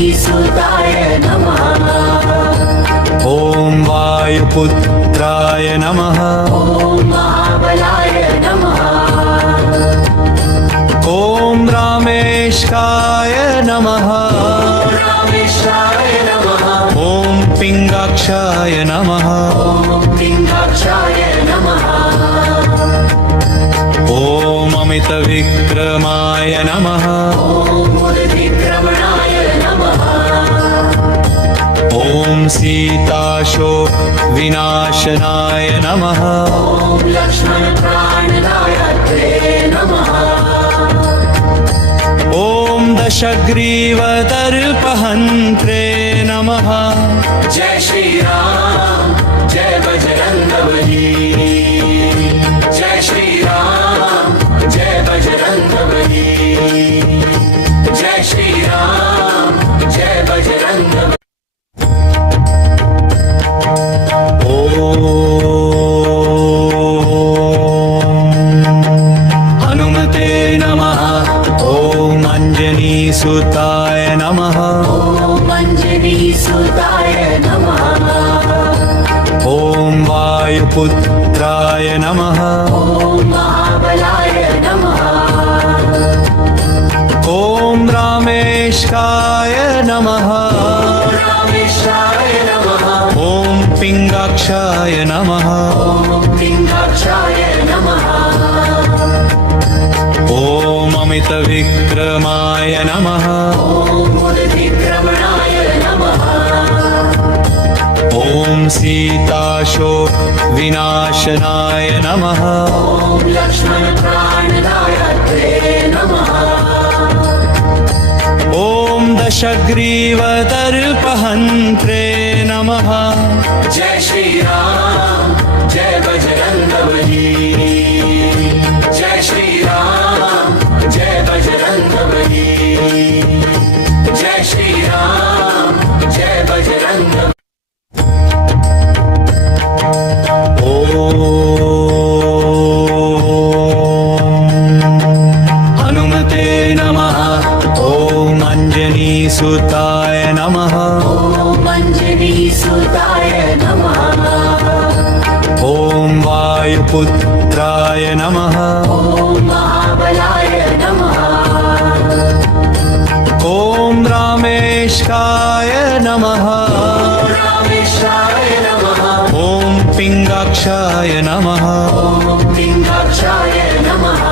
सुताय नमः। ॐ वायुपुत्राय नमः। ॐ महाबलाय नमः। ॐ रामेशाय नमः। रामेशाय नमः। ॐ पिङ्गाक्षाय नमः। ॐ पिङ्गाक्षाय नमः। ॐ अमितविक्रमाय नमः। ॐ उद्विक्रमणाय नमः। ॐ सीताशो विनाशनाय नमः। ॐ लक्ष्मणप्राणदायत्रे नमः। ॐ दशग्रीवदर्पहन्त्रे नमः। जय श्री राम जय बजरंगबली। जय श्री राम जय बजरंगबली। जय श्री राम जय बजरंगबली। हनुमते नमः। ॐ अञ्जनीसुताय नमः। ॐ अञ्जनीसुताय नमः। ॐ वायुपुत्राय नमः। ॐ महाबलाय नमः। ॐ रामेशाय नमः। रामेशाय नमः। ॐ पिङ्गाक्षाय नमः। ॐ पिङ्गाक्षाय नमः। ॐ अमितविक्रमाय नमः। ॐ उद्विक्रमणाय नमः। ॐ सीताशो विनाशनाय नमः। ॐ लक्ष्मणप्राणदायत्रे नमः। ॐ दशग्रीवदर्पहन्त्रे नमः। जय श्री राम जय बजरंगबली। जय श्री राम जय बजरंगबली। जय श्री राम जय बजरंगबली। हनुमते नमः। ॐ अञ्जनीसुताय नमः। ॐ अञ्जनीसुताय नमः। ॐ वायुपुत्राय नमः। ॐ महाबलाय नमः। ॐ रामेशाय नमः। रामेशाय नमः। ॐ पिङ्गाक्षाय नमः। ॐ पिङ्गाक्षाय नमः।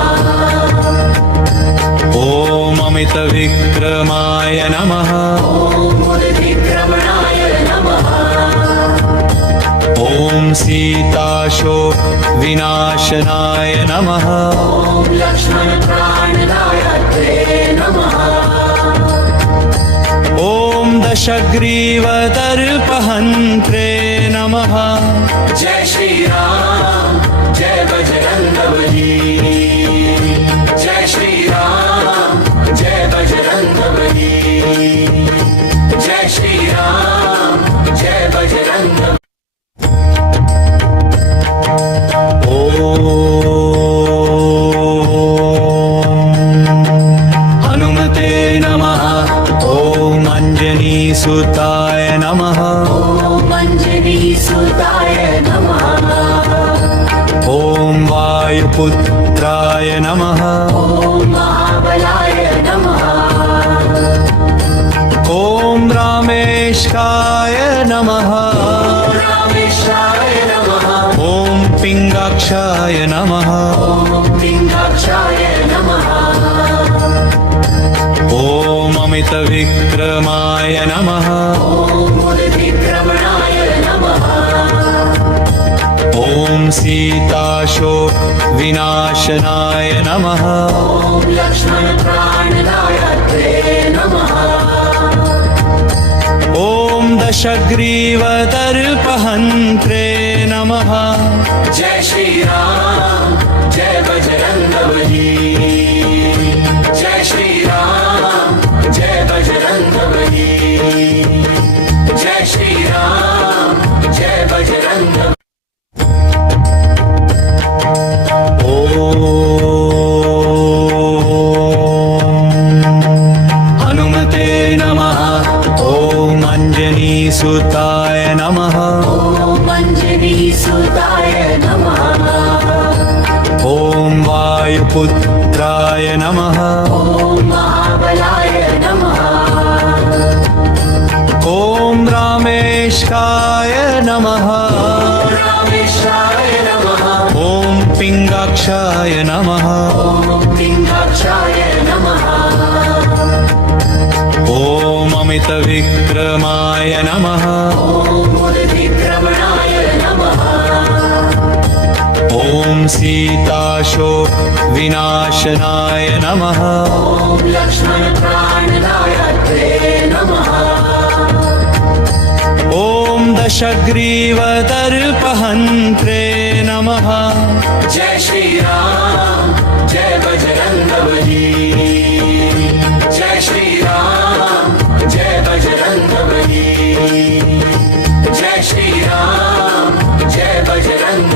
ॐ अमितविक्रमाय नमः। ॐ उद्विक्रमणाय नमः। ॐ सीताशो विनाशनाय नमः। ॐ लक्ष्मणप्राणदायत्रे नमः। ॐ दशग्रीवदर्पहन्त्रे नमः। जय श्री राम जय बजरंगबली। जय श्री राम जय बजरंगबली। जय श्री राम जय बजरंगबली। हनुमते नमः। ॐ अञ्जनीसुताय नमः। ॐ अञ्जनीसुताय नमः। ॐ वायुपुत्राय नमः। ॐ महाबलाय नमः। ॐ रामेशाय नमः। रामेशाय नमः। ॐ पिङ्गाक्षाय नमः। ॐ पिङ्गाक्षाय नमः। ॐ अमितविक्रमाय नमः। ॐ उद्विक्रमणाय नमः। ॐ सीताशो विनाशनाय नमः। ॐ लक्ष्मणप्राणदायत्रे नमः। ॐ दशग्रीवदर्पहन्त्रे नमः। जय श्री राम जय बजरंगबली। जय श्री राम जय बजरंगबली। जय श्री राम जय बजरंगबली। हनुमते नमः। सुताय नमः ॐ अञ्जनीसुताय नमः ॐ वायुपुत्राय नमः ॐ महाबलाय नमः ॐ रामेशाय नमः रामेशाय नमः ॐ पिङ्गाक्षाय नमः ॐ पिङ्गाक्षाय नमः ॐ अमितविक्रमाय नमः ॐ उद्विक्रमणाय नमः ॐ सीताशोकविनाशनाय नमः ॐ लक्ष्मणप्राणदायत्रे नमः ॐ दशग्रीवदर्पहन्त्रे नमः जय श्री राम जय बजरंगबली जय श्री राम जय बजरंगबली जय श्री राम जय बजरंग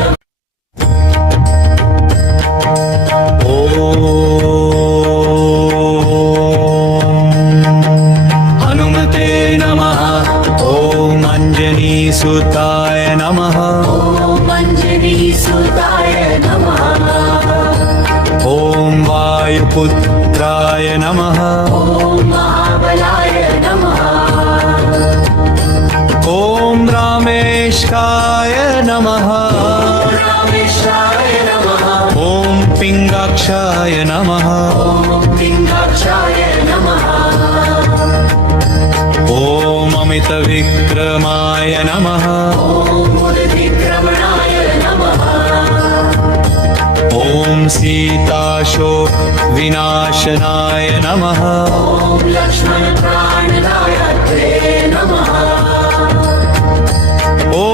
हनुमते नमः ॐ अञ्जनीसुताय नमः ॐ अञ्जनीसुताय नमः ॐ वायुपुत्राय नमः ॐ महाबलाय नमः ॐ रामेशाय नमः रामेशाय नमः ॐ पिङ्गाक्षाय नमः ॐ पिङ्गाक्षाय नमः ॐ अमितविक्रमाय नमः ॐ उद्विक्रमणाय नमः ॐ सीताशोकविनाशनाय नमः ॐ लक्ष्मणप्राणदायत्रे नमः ॐ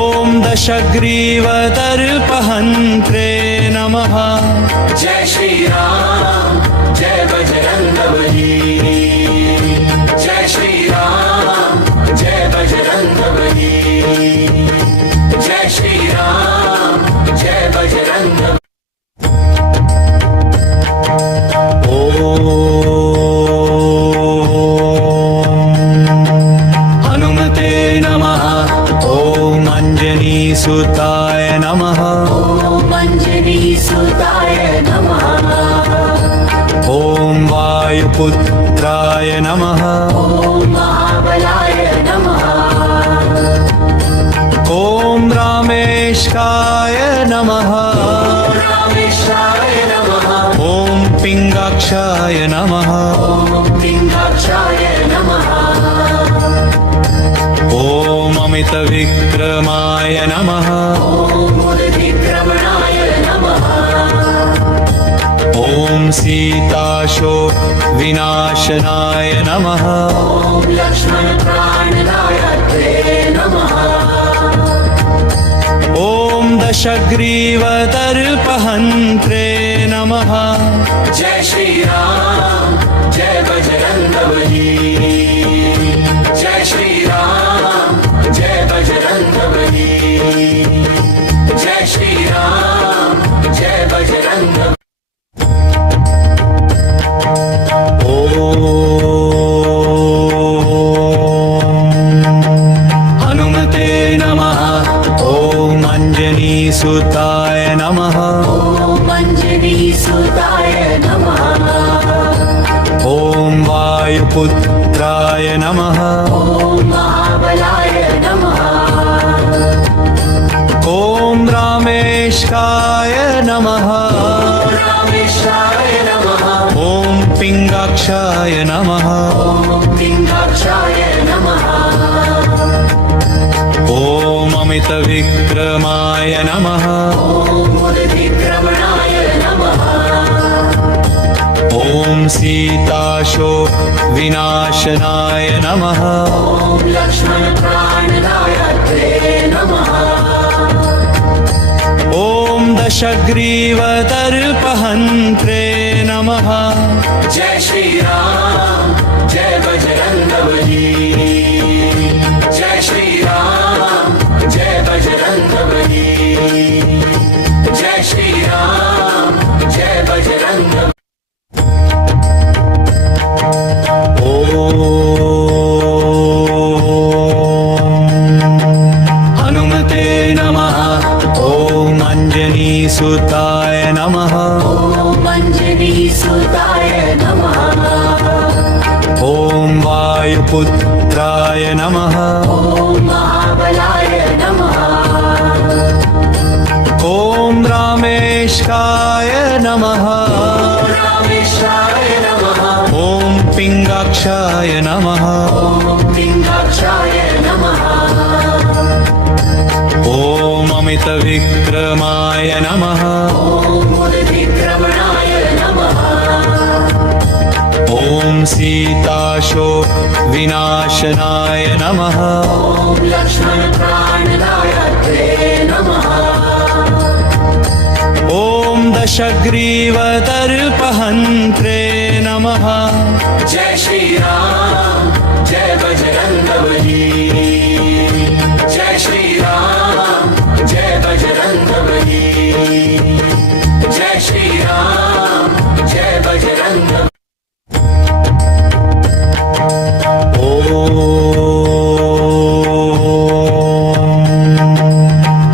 दशग्रीवदर्पहन्त्रे नमः जय श्री राम जय बजरंगबली जय श्री राम जय बजरंगबली जय श्री राम जय बजरंग हनुमते नमः ॐ अञ्जनीसुताय नमः ॐ अञ्जनीसुताय नमः ॐ वायुपुत्राय नमः ॐ महाबलाय नमः ॐ रामेशाय नमः रामेशाय नमः ॐ पिङ्गाक्षाय नमः ॐ पिङ्गाक्षाय नमः ॐ अमितविक्रमाय नमः ॐ उद्विक्रमणाय नमः ॐ सीताशोकविनाशनाय नमः ॐ लक्ष्मणप्राणदायत्रे नमः ॐ दशग्रीवदर्पहन्त्रे नमः जय श्री राम जय बजरंगबली जय श्री राम जय बजरंगबली जय श्री राम जय बजरंग हनुमते नमः ॐ अञ्जनीसुताय नमः ॐ अञ्जनीसुताय नमः ॐ वायुपुत्राय नमः ॐ महाबलाय नमः ॐ रामेशाय नमः रामेशाय नमः ॐ पिङ्गाक्षाय नमः ॐ पिङ्गाक्षाय नमः ॐ अमितविक्रमाय नमः ॐ उद्विक्रमणाय नमः ॐ सीताशोकविनाशनाय नमः ॐ लक्ष्मणप्राणदायत्रे नमः ॐ दशग्रीवदर्पहन्त्रे नमः जय श्री राम जय बजरंगबली जय श्री राम जय बजरंगबली जय श्री राम जय बजरंग वायुपुत्राय नमः ॐ महाबलाय नमः ॐ रामेशाय नमः रामेशाय नमः ॐ पिङ्गाक्षाय नमः ॐ पिङ्गाक्षाय नमः ॐ अमितविक्रमाय नमः ॐ मुदिक्रमणाय नमः ॐ सीताशो विनाशनाय नमः ॐ लक्ष्मणप्राणदायत्रे नमः ॐ दशग्रीवदर्पहन्त्रे नमः जय श्री राम जय बजरंगबली जय श्री राम जय बजरंगबली जय श्री राम जय बजरंगबली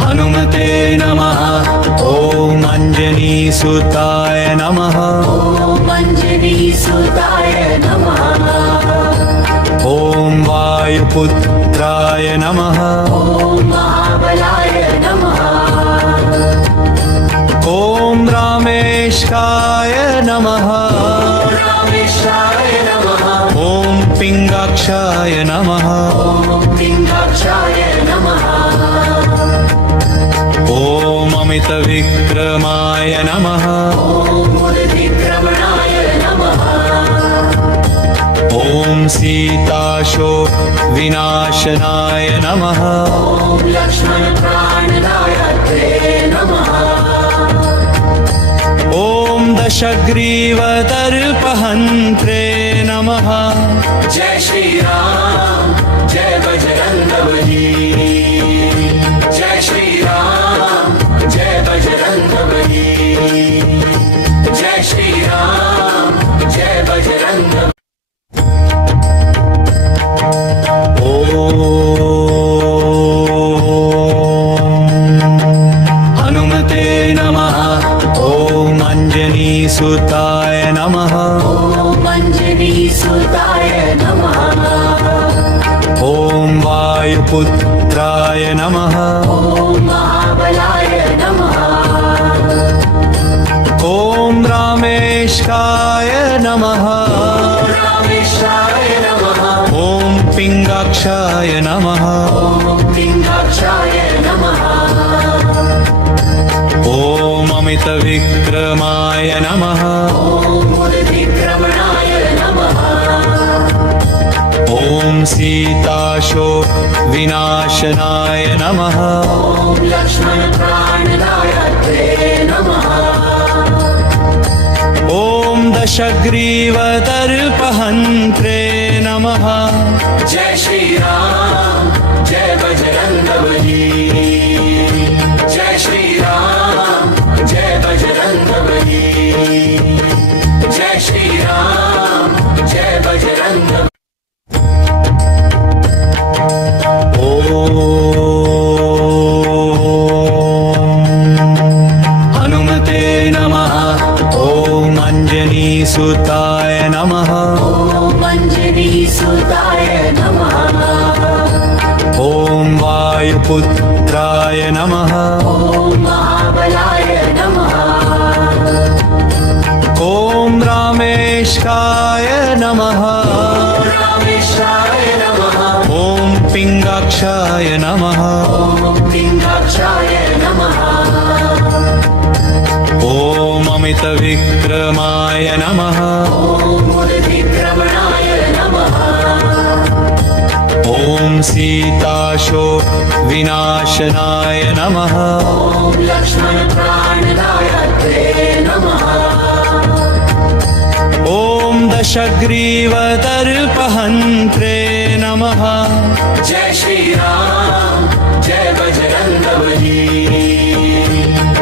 हनुमते नमः ॐ अञ्जनीसुताय नमः ॐ अञ्जनीसुताय नमः ॐ वायुपुत्राय नमः ॐ महाबलाय नमः ॐ रामेशाय नमः रामेशाय नमः ॐ पिङ्गाक्षाय नमः ॐ पिङ्गाक्षाय नमः ॐ अमितविक्रमाय नमः ॐ मुदिक्रमणाय नमः ॐ सीताशो विनाशनाय नमः ॐ लक्ष्मणप्राणदायत्रे नमः ॐ दशग्रीवदर्पहन्त्रे नमः जय श्री राम जय बजरंगबली जय श्री राम जय बजरंगबली जय श्री राम जय बजरंग हनुमते नमः ॐ अञ्जनीसुताय नमः ॐ अञ्जनीसुताय नमः ॐ वायुपुत्राय नमः ॐ महाबलाय नमः ॐ रामेशाय नमः रामेशाय नमः ॐ पिङ्गाक्षाय नमः ॐ पिङ्गाक्षाय नमः ॐ अमितविक्रमाय नमः ॐ मुदिक्रमणाय नमः ॐ सीताशो विनाशनाय नमः ॐ लक्ष्मणप्राणदायत्रे नमः ॐ दशग्रीवदर्पहन्त्रे नमः जय श्री राम जय बजरंगबली जय श्री राम जय बजरंगबली जय श्री राम जय बजरंग हनुमते नमः ॐ अञ्जनीसुताय नमः ॐ अञ्जनीसुताय नमः ॐ वायुपुत्राय नमः ॐ महाबलाय नमः ॐ रामेशाय नमः रामेशाय नमः ॐ पिङ्गाक्षाय नमः ॐ पिङ्गाक्षाय नमः ॐ अमितविक्रमाय नमः ॐ मुदिक्रमणाय नमः ॐ सीताशो विनाशनाय नमः ॐ लक्ष्मणप्राणदायत्रे नमः ॐ दशग्रीवदर्पहन्त्रे नमः जय श्री राम जय बजरंगबली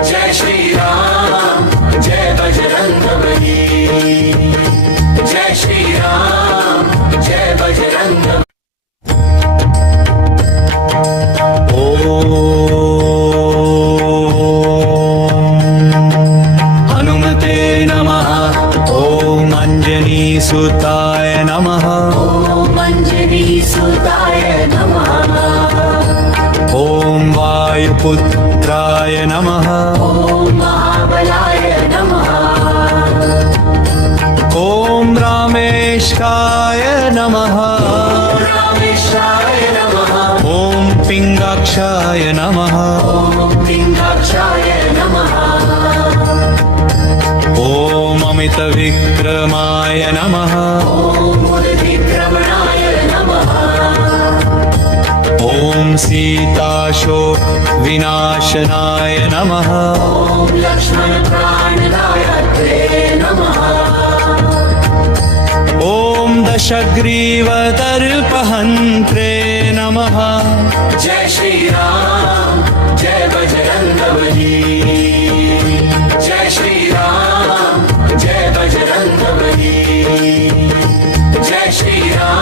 जय श्री राम जय बजरंगबली जय श्री राम जय बजरंग हनुमते नमः ॐ अञ्जनीसुताय नमः ॐ अञ्जनीसुताय सुताय नमः ॐ वायुपुत्राय नमः ॐ महाबलाय नमः ॐ रामेशाय नमः रामेशाय नमः ॐ पिङ्गाक्षाय नमः ॐ पिङ्गाक्षाय नमः ॐ अमितविक्रमाय नमः ॐ मुनिविक्रमणाय नमः ॐ सीताशोकविनाशनाय नमः ॐ लक्ष्मणप्राणदायत्रे नमः ॐ दशग्रीवदर्पहन्त्रे नमः जय श्री राम जय बजरंगबली जय श्री राम जय बजरंगबली जय श्री राम